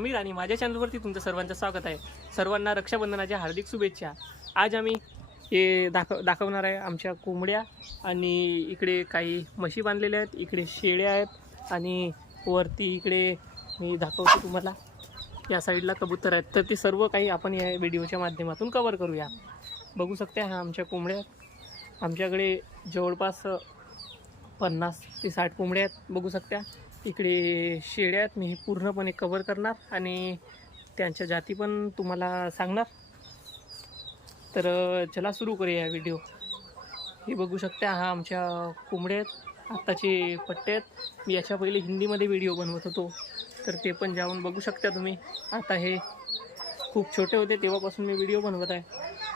समीर आणि माझ्या चॅनलवरती तुमचं सर्वांचं स्वागत आहे. सर्वांना रक्षाबंधनाच्या हार्दिक शुभेच्छा. आज आम्ही हे दाखव दाखवणार आहे आमच्या कोंबड्या आणि इकडे काही म्हशी बांधलेल्या आहेत इकडे शेळ्या आहेत आणि वरती इकडे मी दाखवतो तुम्हाला. या साईडला कबूतर आहेत. तर ते सर्व काही आपण या व्हिडिओच्या माध्यमातून कवर करूया. बघू शकता ह्या आमच्या कोंबड्या आमच्याकडे जवळपास पन्नास ते साठ कोंबड्या आहेत. बघू शकता. इकडे शेळ्या आहेत मी हे पूर्णपणे कवर करणार आणि त्यांच्या जाती पण तुम्हाला सांगणार. तर चला सुरू करूया व्हिडिओ हे बघू शकता हा आमच्या कोंबड्या आहेत आत्ताचे पट्टे आहेत. मी याच्या पहिले हिंदीमध्ये व्हिडिओ बनवत होतो. तर ते पण जाऊन बघू शकता तुम्ही. आता हे खूप छोटे होते तेव्हापासून मी व्हिडिओ बनवत आहे.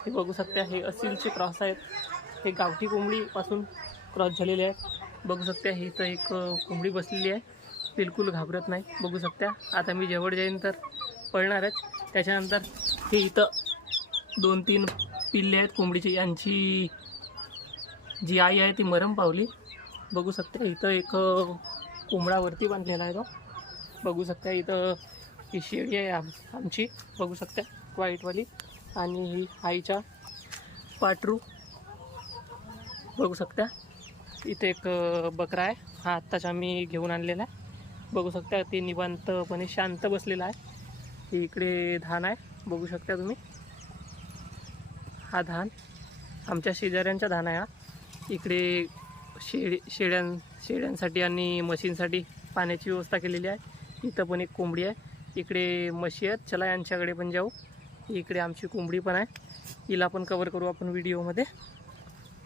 हे बघू शकता हे असीलचे क्रॉस आहेत. हे गावठी कोंबडीपासून क्रॉस झालेले आहेत. बघू शकता हे तर एक कोंबडी बसलेली आहे. बिलकुल घाबरत नाही. बघू शकता. आता मी जेवढ जाईन तर पळणारच. त्याच्यानंतर हे इथं दोन तीन पिल्ले आहेत कोंबडीची. यांची जी आई आहे ती मरम पावली. बघू शकता इथं एक कोंबडावरती बांधलेला आहे तो. बघू शकता इथं ही शेळी आहे आम आमची. बघू शकता व्हाईटवाली आणि ही आईच्या पाटरू. बघू शकता. इथे एक बकरा आहे. हा आत्ताच आम्ही घेऊन आणलेला आहे. बघू शकता ते निवांतपणे शांत बसलेला आहे. इकडे धान आहे बघू शकता तुम्ही. हा धान आमच्या शेजाऱ्यांचा धान आहे हा. इकडे शेळी शेळ्यां शेळ्यांसाठी आणि म्हशींसाठी पाण्याची व्यवस्था केलेली आहे. इथं पण एक कोंबडी आहे. इकडे म्हशी आहेत. चला यांच्याकडे पण जाऊ. इकडे आमची कोंबडी पण आहे. हिला पण कवर करू आपण व्हिडिओमध्ये.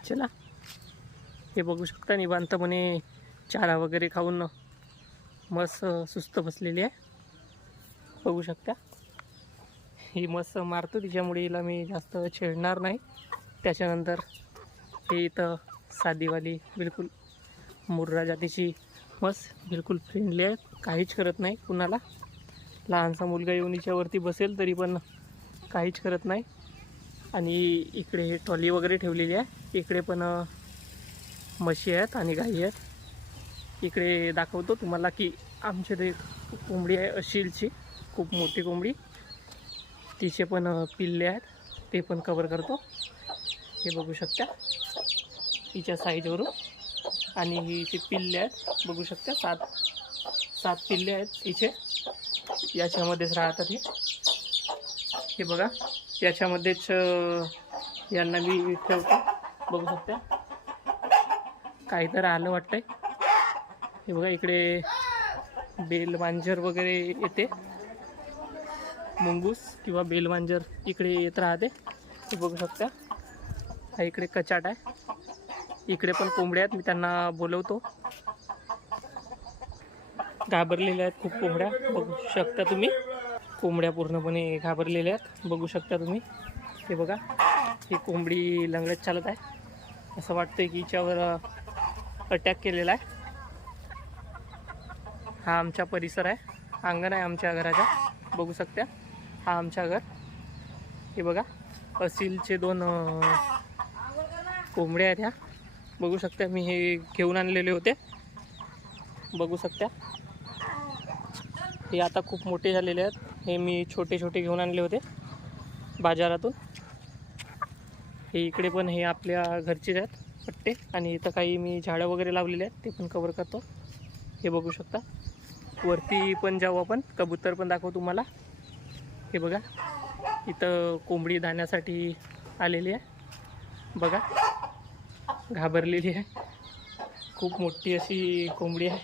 चला. हे बघू शकता निवांतपणे चारा वगैरे खाऊन मस्त सुस्त बसलेली आहे. बघू शकता. ही मस्त मारतो तिच्यामुळे हिला मी जास्त छेडणार नाही. त्याच्यानंतर हे इथं साधीवाली बिलकुल मुर्रा जातीची मस्त बिलकुल फ्रेंडली आहे. काहीच करत नाही कुणाला. लहानसा मुलगा येऊन हिच्यावरती बसेल तरी पण काहीच करत नाही. आणि इकडे ट्रॉली वगैरे ठेवलेली आहे. इकडे पण म्हशी आहेत आणि गाई आहेत. इकडे दाखवतो तुम्हाला की आमच्या ते कोंबडी आहे अशीलची खूप मोठी कोंबडी. तिचे पण पिल्ले आहेत ते पण कवर करतो. हे बघू शकता. तिच्या साईजवरून आणि ही पिल्ले आहेत बघू शकता सात सात पिल्ले आहेत तिचे. याच्यामध्येच राहतात हे. हे बघा. याच्यामध्येच यांना मी ठेवतो. बघू शकता. काही तर आलं वाटतंय. हे बघा इकडे बेल मांजर वगैरे येते. मुंगूस किंवा बेल मांजर इकडे येत राहते. हे बघू शकता. हा इकडे कचाट आहे. इकडे पण कोंबड्या आहेत मी त्यांना बोलवतो. घाबरलेल्या आहेत खूप कोंबड्या. बघू शकता तुम्ही. कोंबड्या पूर्णपणे घाबरलेल्या आहेत. बघू शकता तुम्ही. हे बघा ही कोंबडी लंगडत चालत आहे. असं वाटतंय की हिच्यावर अटॅक केलेला आहे. हा आमचा परिसर आहे. अंगण आहे आमच्या घराचा बघू शकता. हा आमच्या घर. हे बघा. असीलचे दोन कोंबड्या आहेत ह्या. बघू शकता मी हे घेऊन आणलेले होते. बघू शकता. हे आता खूप मोठे झालेले आहेत. हे मी छोटे छोटे घेऊन आणले होते. बाजारातून. हे इकडे पण हे आपल्या घरचेच आहेत. पट्टे. आणि इथं काही मी झाडं वगैरे लावलेले आहेत. ते पण कवर करतो. हे बघू शकता. वरती पण जाऊ आपण. कबूतर पण दाखवू तुम्हाला. हे बघा. इथं कोंबडी दाण्यासाठी आलेली आहे. बघा. घाबरलेली आहे. खूप मोठी अशी कोंबडी आहे.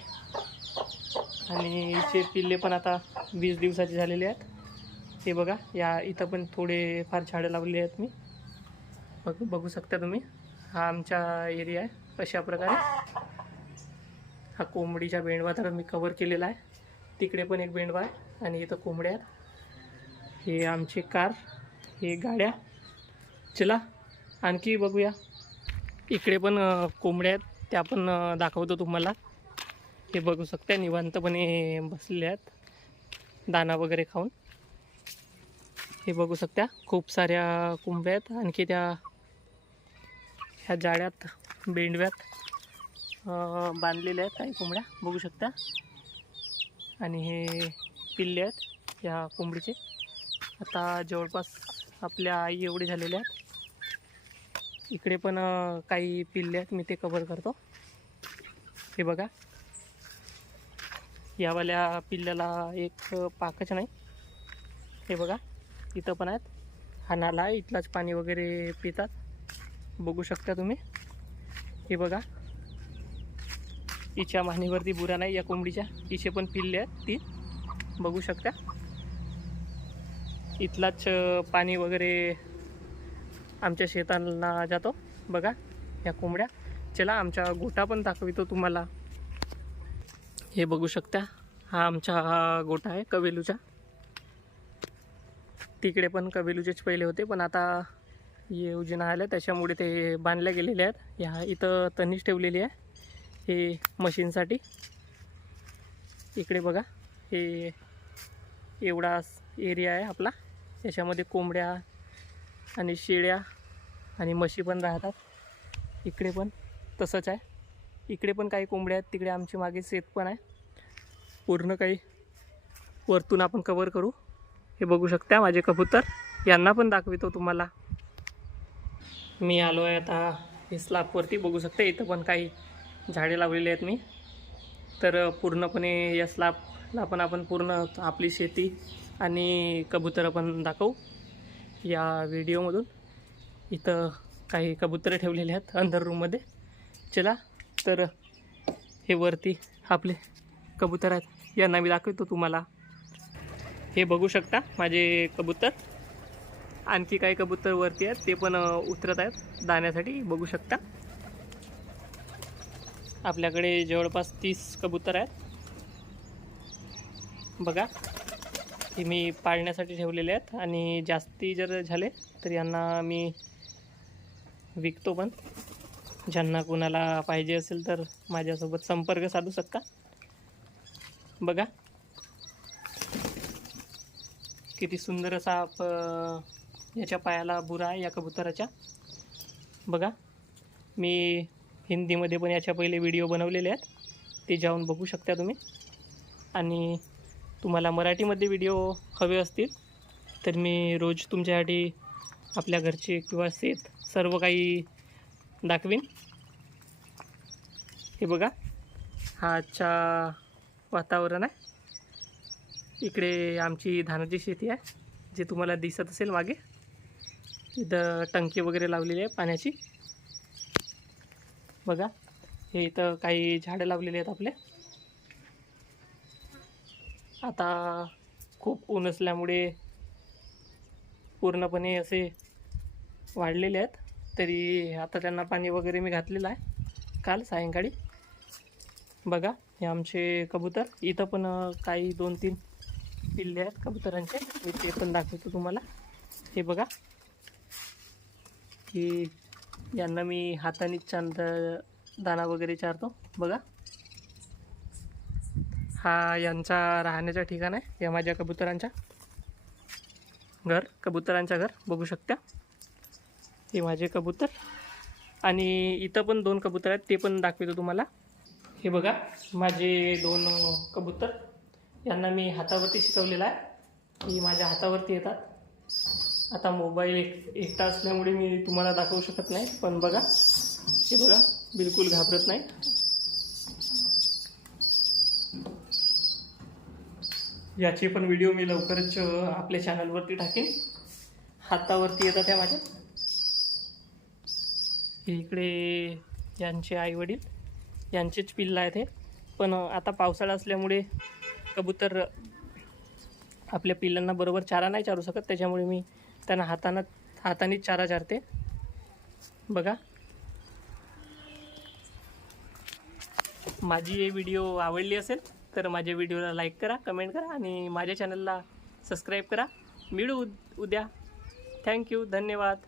आणि इथे पिल्ले पण आता वीस दिवसाचे झालेले आहेत. हे बघा. या इथं पण थोडे फार झाडं लावलेली आहेत मी. बघ बघू शकता तुम्ही. हा आमचा एरिया आहे. अशा प्रकारे. हा कोंबडीच्या बेंडवा तर मी कवर केलेला आहे. तिकडे पण एक बेंडवा आहे आणि इथं कोंबड्या आहेत. हे आमची कार हे गाड्या. चला आणखी बघूया. इकडे पण कोंबड्या आहेत. त्या पण दाखवतो तुम्हाला. हे बघू शकता निवांतपणे बसलेले आहेत. दाना वगैरे खाऊन. हे बघू शकता खूप साऱ्या कोंबड्या आहेत. आणखी त्या ह्या जाळ्यात बेंडव्यात बांधलेल्या आहेत काही कोंबड्या बघू शकता. आणि हे पिल्ले आहेत या कोंबडीचे. आता जवळपास आपल्या आई एवढे झालेले आहेत. इकडे पण काही पिल्ले आहेत मी ते कवर करतो. हे बघा. यावाल्या पिल्ल्याला एक पाकच नाही. हे बघा. इथं पण आहेत. हा नाला आहे इथलाच पाणी वगैरे पितात. बघू शकता तुम्ही. हे बघा. हिच्या मानेवरती बुरा नाही या कोंबडीच्या हिचे पण पिल्ले आहेत ती. बघू शकता. इथलाच पाणी वगैरे आमच्या शेतांना जातो. बघा या कोंबड्या. चला आमच्या गोटा पण दाखवितो तुम्हाला. हे बघू शकता हा आमचा हा गोटा आहे कवेलूचा तिकडे पण कवेलूचेच पहिले होते पण आता योजना आल्या त्याच्यामुळे ते बांधल्या गेलेले आहेत. ह्या इथं तणीच ठेवलेली आहे. हे मशीनसाठी. इकडे बघा हे एवढा एरिया आहे आपला. याच्यामध्ये कोंबड्या आणि शेळ्या आणि म्हशी पण राहतात. इकडे पण तसंच आहे. इकडे पण काही कोंबड्या आहेत तिकडे आमची मागे शेत पण आहे. पूर्ण काही वरतून आपण कवर करू. हे बघू शकता माझे कबूतर. यांना पण दाखवितो तुम्हाला. मी आलो आहे आता हे स्लॅबवरती बघू शकता इथं पण काही झाडे लावलेली आहेत मी. तर पूर्णपणे या स्लॅबला पण आपण पूर्ण आपली शेती आणि कबुतरं पण दाखवू या व्हिडिओमधून. इथं काही कबुतरं ठेवलेले आहेत अंदर रूममध्ये चला तर हे वरती आपले कबूतर आहेत. यांना मी दाखवतो तुम्हाला. हे बघू शकता माझे कबूतर. आणखी काही कबूतर वरती आहेत. ते पण उतरत आहेत. दाण्यासाठी बघू शकता. आपल्याकडे जवळपास तीस कबूतर आहेत. बघा हे मी पाळण्यासाठी ठेवलेले आहेत आणि जास्ती जर झाले तर यांना मी विकतो पण. ज्यांना कोणाला पाहिजे असेल तर माझ्यासोबत संपर्क साधू शकता. बघा किती सुंदर असा याच्या पायाला बुरा आहे या कबुतराच्या. बघा मी हिंदीमध्ये पण याच्या पहिले व्हिडिओ बनवलेले आहेत. ते जाऊन बघू शकता तुम्ही. आणि तुम्हाला मराठीमध्ये व्हिडिओ हवे असतील तर मी रोज तुमच्यासाठी आपल्या घरचे किंवा शेत सर्व काही दाखवीन. हे बघा हा आजचा वातावरण आहे. इकडे आमची धानाची शेती आहे जे तुम्हाला दिसत असेल मागे. इथं टंकी वगैरे लावलेली आहे पाण्याची. बघा. हे इथं काही झाडं लावलेली आहेत आपले. आता खूप ऊन असल्यामुळे पूर्णपणे असे वाढलेले आहेत. तरी आता त्यांना पाणी वगैरे मी घातलेलं आहे. काल सायंकाळी. बघा हे आमचे कबूतर. इथं पण काही दोन तीन पिल्ले आहेत कबुतरांचे. मी ते पण दाखवतो तुम्हाला. हे बघा. की यांना मी हातानेच चांद दाना वगैरे चारतो. बघा. हा यांचा राहण्याचं ठिकाण आहे. या माझ्या कबुतरांच्या घर कबुतरांच्या घर. बघू शकता. हे माझे कबूतर. आणि इथं पण दोन कबूतर आहेत. ते पण दाखवतो तुम्हाला. हे बघा. माझे दोन कबूतर. यांना मी हातावरती शिकवलेलं आहे. की माझ्या हातावरती येतात. आता मोबाईल एक एकटा असल्यामुळे मी तुम्हाला दाखवू शकत नाही पण बघा हे बघा बिलकुल घाबरत नाही. याचे पण व्हिडिओ मी लवकरच आपल्या चॅनलवरती टाकेन. हातावरती येतात त्या माझ्या. इकडे यांचे आई वडील यांचेच पिल्लं आहेत हे. पण आता पावसाळा असल्यामुळे कबूतर आपल्या पिल्लांना बरोबर चारा नाही चारू शकत त्याच्यामुळे मी त्यांना हातानं हातानेच चारा चारते. बघा. माझी हे व्हिडिओ आवडली असेल तर माझ्या व्हिडिओला लाईक करा कमेंट करा आणि माझ्या चॅनलला सबस्क्राईब करा. मिळू उद्या. थँक्यू धन्यवाद.